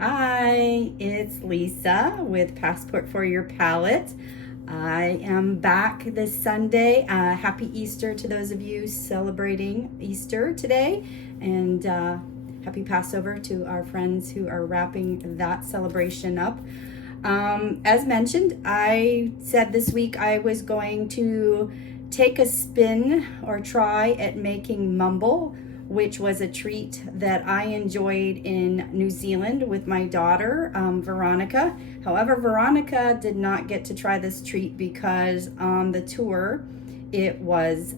Hi, it's Lisa with Passport for Your Palate. I am back this Sunday. Happy Easter to those of you celebrating Easter today, and happy Passover to our friends who are wrapping that celebration up. As mentioned, I said this week I was going to take a spin or try at making mumble, which was a treat that I enjoyed in New Zealand with my daughter, Veronica. However, Veronica did not get to try this treat because on the tour it was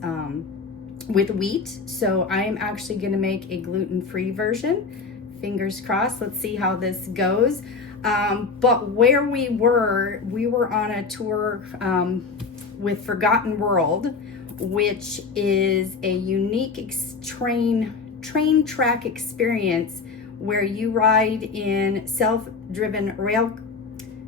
with wheat. So I'm actually going to make a gluten-free version. Fingers crossed. Let's see how this goes. But where we were on a tour with Forgotten World, which is a unique train track experience where you ride in self-driven rail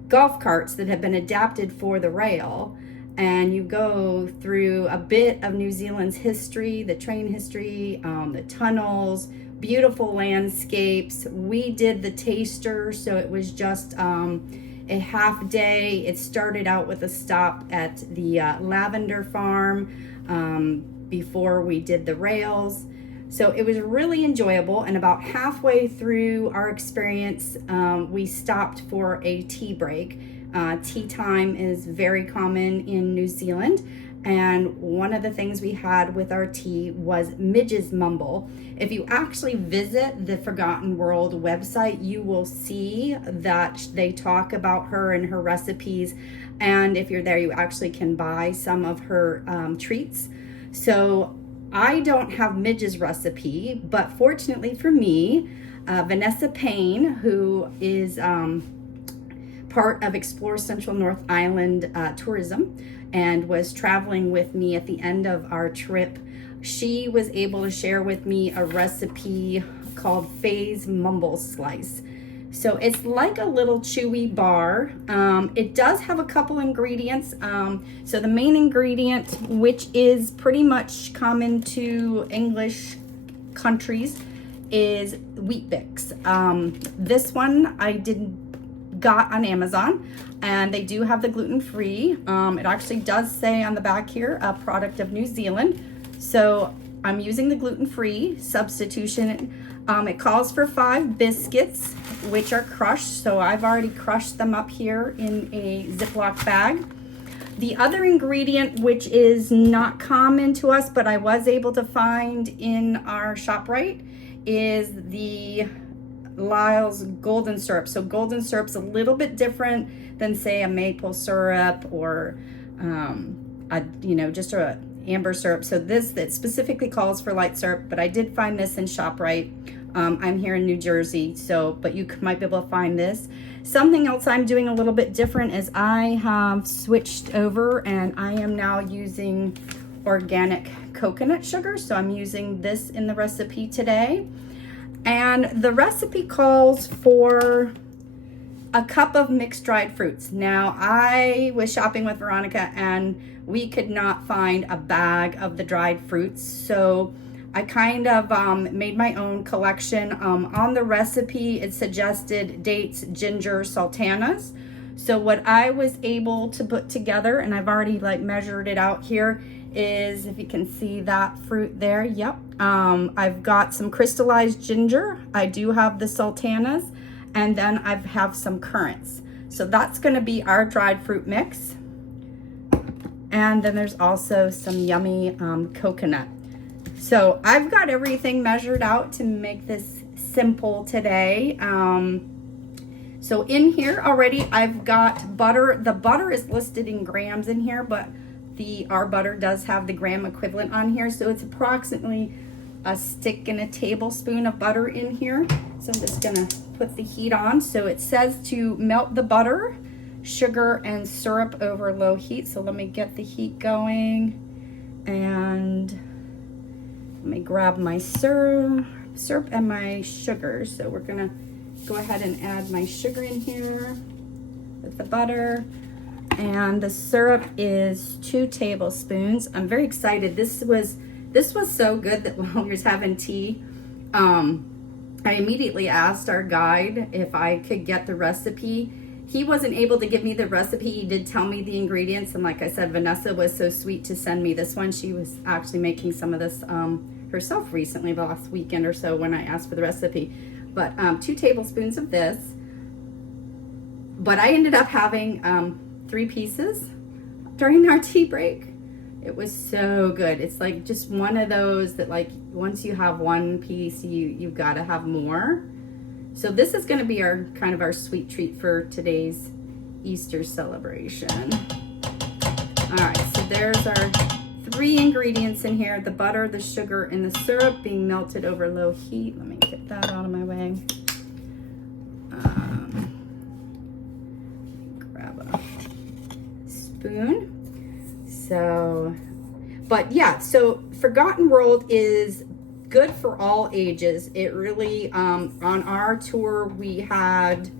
golf carts that have been adapted for the rail, and you go through a bit of New Zealand's history, the train history, the tunnels, beautiful landscapes. We did the taster, so it was just a half day. It started out with a stop at the lavender farm before we did the rails. So it was really enjoyable, and about halfway through our experience, we stopped for a tea break. Tea time is very common in New Zealand, and one of the things we had with our tea was Midge's Mumble. If you actually visit the Forgotten World website, you will see that they talk about her and her recipes, and if you're there, you actually can buy some of her treats. So I don't have Midge's recipe, but fortunately for me, Vanessa Payne, who is part of Explore Central North Island Tourism and was traveling with me at the end of our trip, she was able to share with me a recipe called Faye's Mumble Slice. So it's like a little chewy bar. It does have a couple ingredients. So the main ingredient, which is pretty much common to English countries, is wheat Bix. This one I got on Amazon, and they do have the gluten-free. It actually does say on the back here, a product of New Zealand. So I'm using the gluten-free substitution. It calls for 5 biscuits, which are crushed. So I've already crushed them up here in a Ziploc bag. The other ingredient, which is not common to us, but I was able to find in our ShopRite, is the Lyle's golden syrup. So golden syrup's a little bit different than, say, a maple syrup or just a amber syrup. So this, that specifically calls for light syrup, but I did find this in ShopRite. I'm here in New Jersey, but you might be able to find this. Something else I'm doing a little bit different is I have switched over, and I am now using organic coconut sugar. So I'm using this in the recipe today. And the recipe calls for a cup of mixed dried fruits. Now, I was shopping with Veronica, and we could not find a bag of the dried fruits. So I kind of made my own collection. On the recipe, it suggested dates, ginger, sultanas. So what I was able to put together, and I've already measured it out here, is, if you can see that fruit there, yep. I've got some crystallized ginger. I do have the sultanas, and then I have some currants. So that's going to be our dried fruit mix. And then there's also some yummy coconut. So I've got everything measured out to make this simple today. So in here already, I've got butter. The butter is listed in grams in here, but our butter does have the gram equivalent on here. So it's approximately a stick and a tablespoon of butter in here. So I'm just gonna put the heat on. So it says to melt the butter, sugar, and syrup over low heat. So let me get the heat going, and let me grab my syrup and my sugar. So we're gonna go ahead and add my sugar in here with the butter. And the syrup is 2 tablespoons. I'm very excited. This was so good that while we was having tea, I immediately asked our guide if I could get the recipe. He wasn't able to give me the recipe. He did tell me the ingredients. And like I said, Vanessa was so sweet to send me this one. She was actually making some of this herself recently, the last weekend or so when I asked for the recipe. But 2 tablespoons of this. But I ended up having 3 pieces during our tea break. It was so good. It's like just one of those that, like, once you have one piece, you've got to have more. So this is going to be our kind of our sweet treat for today's Easter celebration. All right, so there's our 3 ingredients in here: the butter, the sugar, and the syrup being melted over low heat. Let me get that out of my way. Grab a spoon. So, but yeah, so Forgotten World is good for all ages. It really, on our tour, we had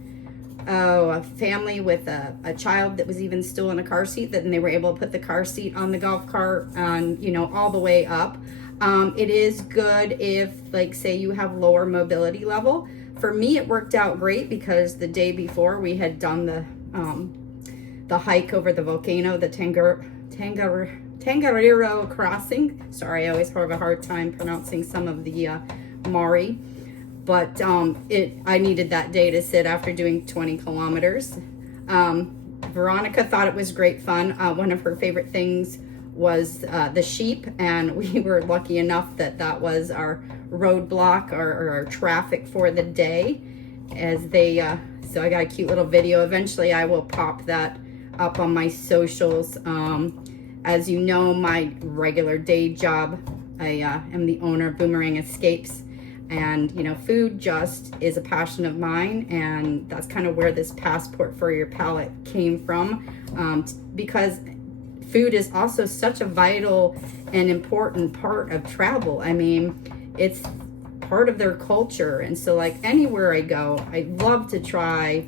a family with a child that was even still in a car seat, and they were able to put the car seat on the golf cart and, you know, all the way up. It is good if, like, say you have lower mobility level. For me, it worked out great because the day before we had done the hike over the volcano, the Tongariro crossing. Sorry, I always have a hard time pronouncing some of the Mari. But I needed that day to sit after doing 20 kilometers. Veronica thought it was great fun. One of her favorite things was the sheep, and we were lucky enough that was our roadblock or our traffic for the day. As they, so I got a cute little video. Eventually, I will pop that up on my socials. As you know, my regular day job, I am the owner of Boomerang Escapes, and you know, food just is a passion of mine, and that's kind of where this Passport for Your Palate came from, because food is also such a vital and important part of travel. I mean, it's part of their culture, and so like anywhere I go, I love to try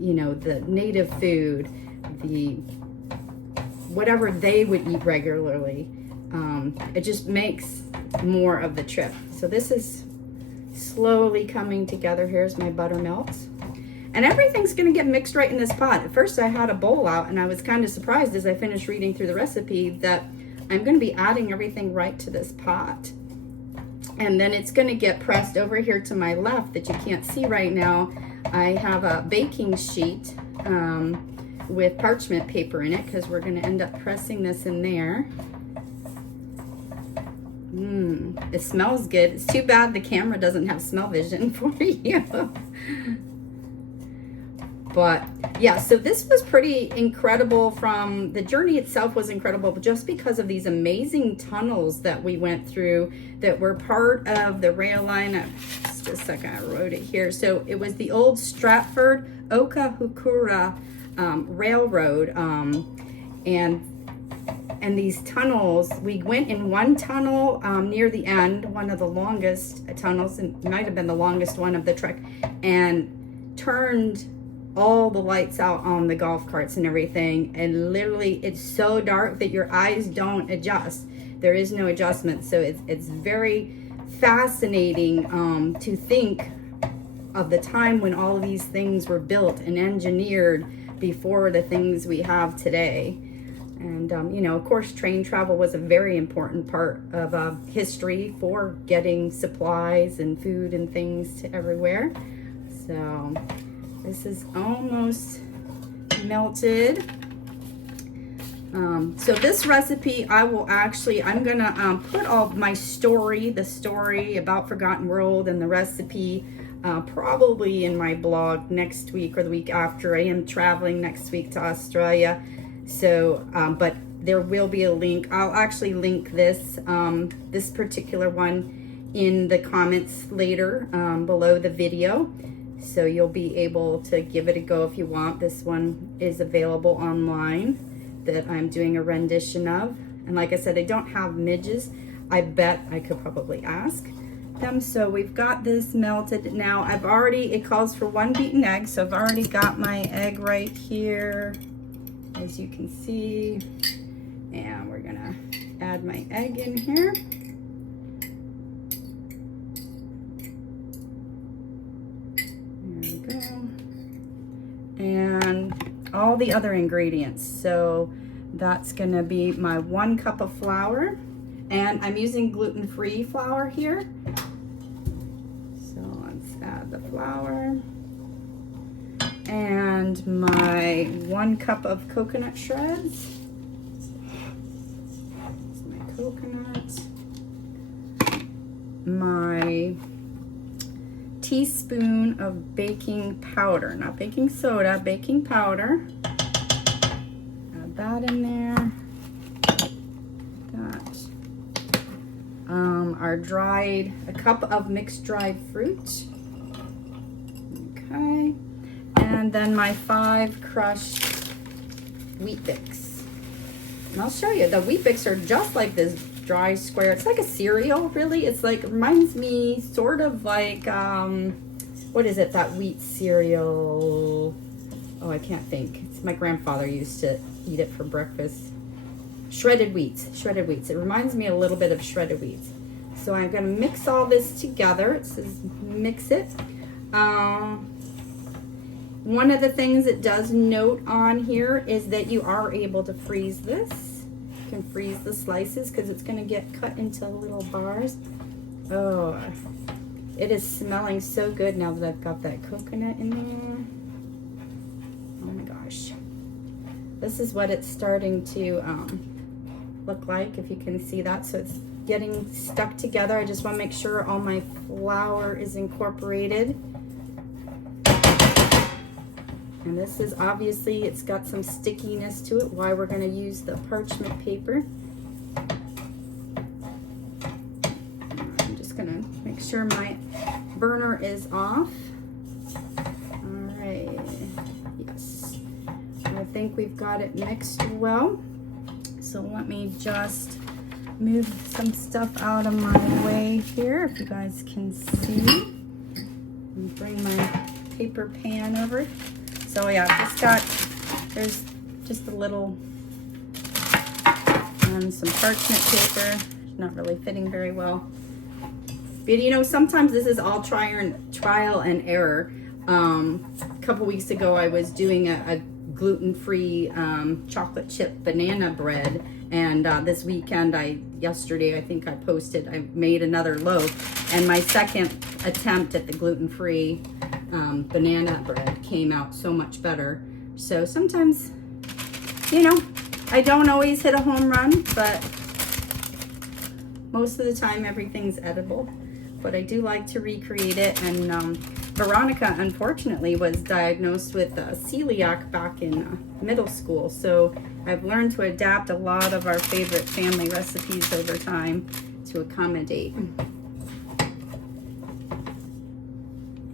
you know, the native food, the whatever they would eat regularly. It just makes more of the trip. So this is slowly coming together. Here's my buttermilk. And everything's gonna get mixed right in this pot. At first I had a bowl out, and I was kind of surprised as I finished reading through the recipe that I'm gonna be adding everything right to this pot. And then it's gonna get pressed over here to my left that you can't see right now. I have a baking sheet with parchment paper in it because we're going to end up pressing this in there. It smells good. It's too bad the camera doesn't have smell vision for you. But yeah, so this was pretty incredible. From the journey itself was incredible, but just because of these amazing tunnels that we went through that were part of the rail line. Just a second, I wrote it here. So it was the old Stratford-Okahukura railroad, and these tunnels, we went in one tunnel near the end, one of the longest tunnels, and it might have been the longest one of the trek, and turned all the lights out on the golf carts and everything, and literally it's so dark that your eyes don't adjust. There is no adjustment. So it's very fascinating to think of the time when all of these things were built and engineered before the things we have today. And you know, of course, train travel was a very important part of history for getting supplies and food and things to everywhere. So this is almost melted. So this recipe, I'm gonna put all my story, the story about Forgotten World and the recipe, probably in my blog next week or the week after. I am traveling next week to Australia. So, but there will be a link. I'll actually link this, this particular one in the comments later, below the video. So you'll be able to give it a go if you want. This one is available online that I'm doing a rendition of. And like I said, I don't have midges. I bet I could probably ask them. So we've got this melted. Now it calls for 1 beaten egg. So I've already got my egg right here, as you can see. And we're gonna add my egg in here. go. And all the other ingredients. So that's gonna be my 1 cup of flour. And I'm using gluten-free flour here. So let's add the flour. And my 1 cup of coconut shreds. That's my coconut. My teaspoon of baking powder, not baking soda, baking powder. Add that in there. A cup of mixed dried fruit. Okay. And then my 5 crushed Wheat Bix. And I'll show you, the Wheat Bix are just like this dry square. It's like a cereal, really. It's like, reminds me sort of like, what is it, that wheat cereal? Oh, I can't think. My grandfather used to eat it for breakfast. Shredded wheat. It reminds me a little bit of shredded wheat. So I'm going to mix all this together. It says mix it. One of the things it does note on here is that you are able to freeze this. You can freeze the slices because it's going to get cut into little bars. Oh, it is smelling so good now that I've got that coconut in there. Oh my gosh. This is what it's starting to look like, if you can see that. So it's getting stuck together. I just want to make sure all my flour is incorporated. And this is obviously, it's got some stickiness to it, why we're going to use the parchment paper. I'm just going to make sure my burner is off. All right, yes. I think we've got it mixed well. So let me just move some stuff out of my way here, if you guys can see. And bring my paper pan over. So yeah, there's just a little, and some parchment paper. Not really fitting very well. But you know, sometimes this is all trial and error. A couple weeks ago, I was doing a gluten-free chocolate chip banana bread, and this weekend, yesterday I think I posted, I made another loaf, and my second attempt at the gluten-free banana bread came out so much better. So sometimes, you know, I don't always hit a home run, but most of the time everything's edible. But I do like to recreate it. And Veronica, unfortunately, was diagnosed with celiac back in middle school. So I've learned to adapt a lot of our favorite family recipes over time to accommodate.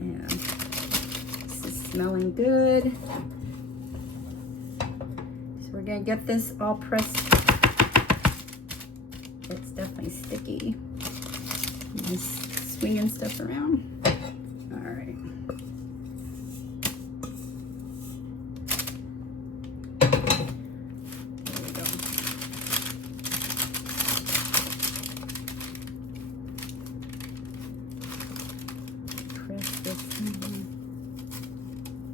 And this is smelling good. So we're gonna get this all pressed. It's definitely sticky. Just swinging stuff around. All right. There we go. Press this in.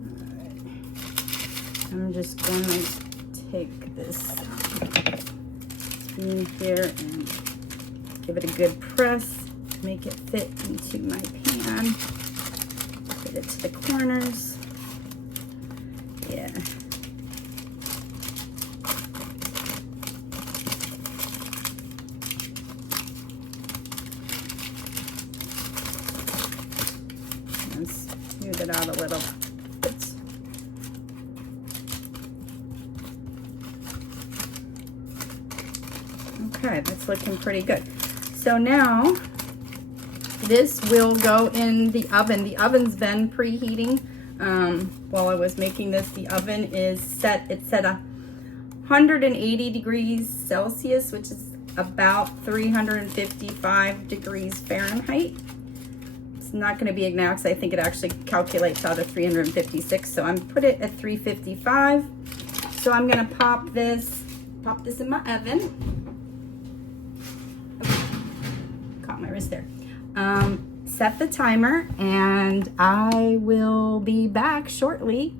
All right. I'm just gonna take this spoon here and give it a good press. Make it fit into my pan. Fit it to the corners. Yeah. And smooth it out a little bit. Okay, that's looking pretty good. So now, this will go in the oven. The oven's been preheating. While I was making this, the oven is set, it's set 180 degrees Celsius, which is about 355 degrees Fahrenheit. It's not going to be exact, because I think it actually calculates out of 356. So I'm put it at 355. So I'm going to pop this in my oven. Caught my wrist there. set the timer and I will be back shortly.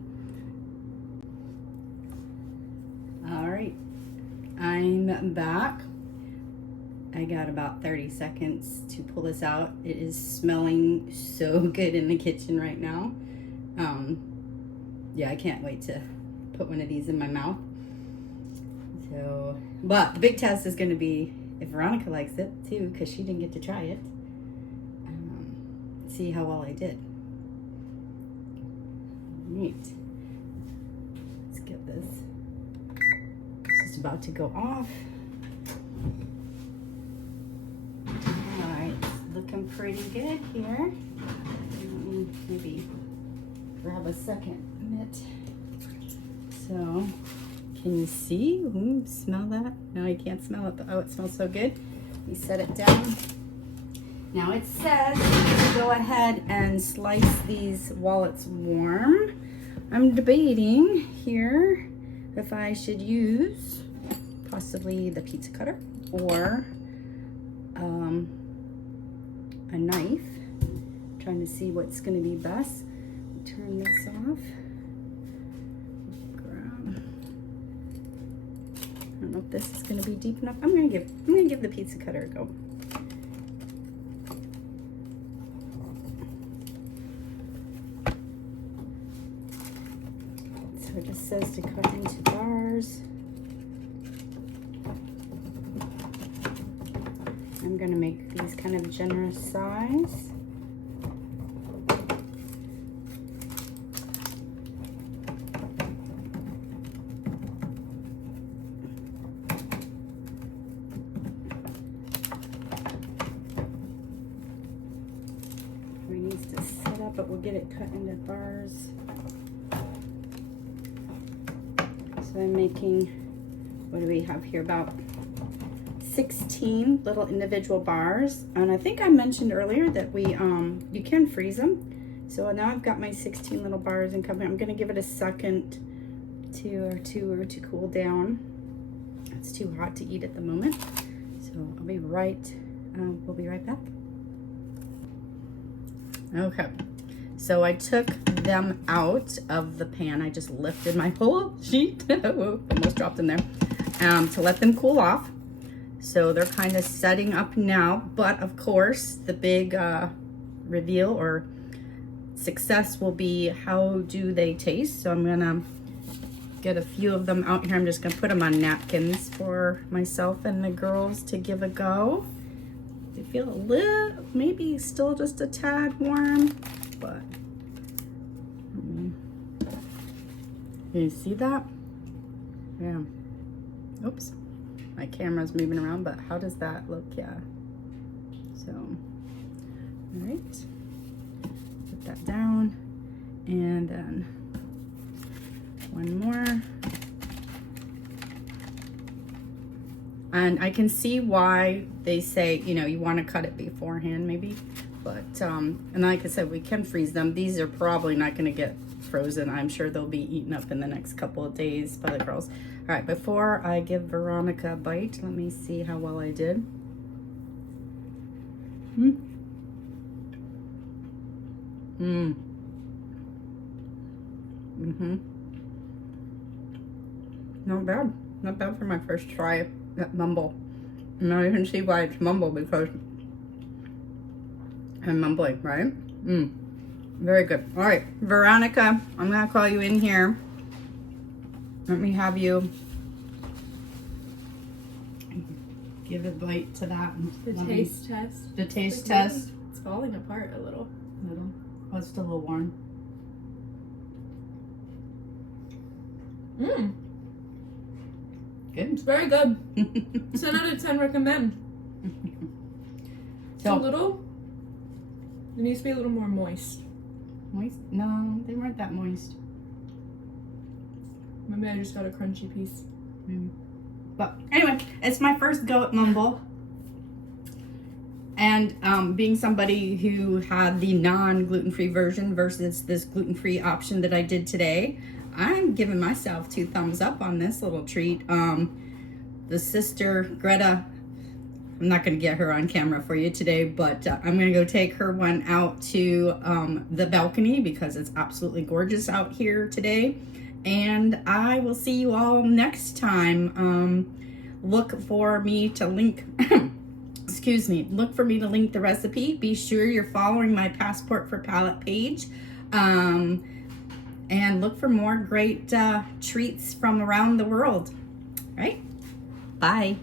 All right, I'm back. I got about 30 seconds to pull this out. It is smelling so good in the kitchen right now. Yeah, I can't wait to put one of these in my mouth. So, but the big test is going to be if Veronica likes it too, because she didn't get to try it. See how well I did. Neat. Let's get this. It's just about to go off. All right, it's looking pretty good here. Maybe grab a second mitt. So, can you see? Ooh, smell that? No, you can't smell it, but oh, it smells so good. We set it down. Now it says go ahead and slice these while it's warm. I'm debating here if I should use possibly the pizza cutter or a knife. Trying to see what's going to be best. Turn this off. I don't know if this is going to be deep enough. I'm going to give the pizza cutter a go. So it just says to cut into bars. I'm going to make these kind of generous size. We need to set up, but we'll get it cut into bars. So I'm making, what do we have here, about 16 little individual bars. And I think I mentioned earlier that we you can freeze them. So now I've got my 16 little bars and I'm gonna give it a second to cool down. It's too hot to eat at the moment. So I'll be right, we'll be right back. Okay, so I took them out of the pan. I just lifted my whole sheet, almost dropped them there, to let them cool off. So they're kind of setting up now, but of course the big reveal or success will be how do they taste. So I'm gonna get a few of them out here. I'm just gonna put them on napkins for myself and the girls to give a go. They feel a little, maybe still just a tad warm, but you see that? Yeah. Oops, my camera's moving around, but how does that look? Yeah. So, all right, put that down, and then one more. And I can see why they say, you know, you want to cut it beforehand maybe. But, and like I said, we can freeze them. These are probably not going to get frozen. I'm sure they'll be eaten up in the next couple of days by the girls. All right, before I give Veronica a bite, let me see how well I did. Not bad. Not bad for my first try at Mumble. Now you can see why it's Mumble, because I'm mumbling, right? Very good. All right, Veronica, I'm gonna call you in here. Let me have you give a bite to that. The taste test. The taste test. It's falling apart a little. Oh, it's still a little warm. Good. It's very good. 10 out of 10 recommend. It's a little, it needs to be a little more moist. Moist? No, they weren't that moist. Maybe I just got a crunchy piece. But anyway, it's my first go at Mumble. And being somebody who had the non-gluten-free version versus this gluten-free option that I did today, I'm giving myself 2 thumbs up on this little treat. The sister Greta I'm not going to get her on camera for you today, but I'm going to go take her one out to the balcony because it's absolutely gorgeous out here today. And I will see you all next time. Look for me to link, excuse me, look for me to link the recipe. Be sure you're following my Passport for Palate page. And look for more great treats from around the world. All right? Bye.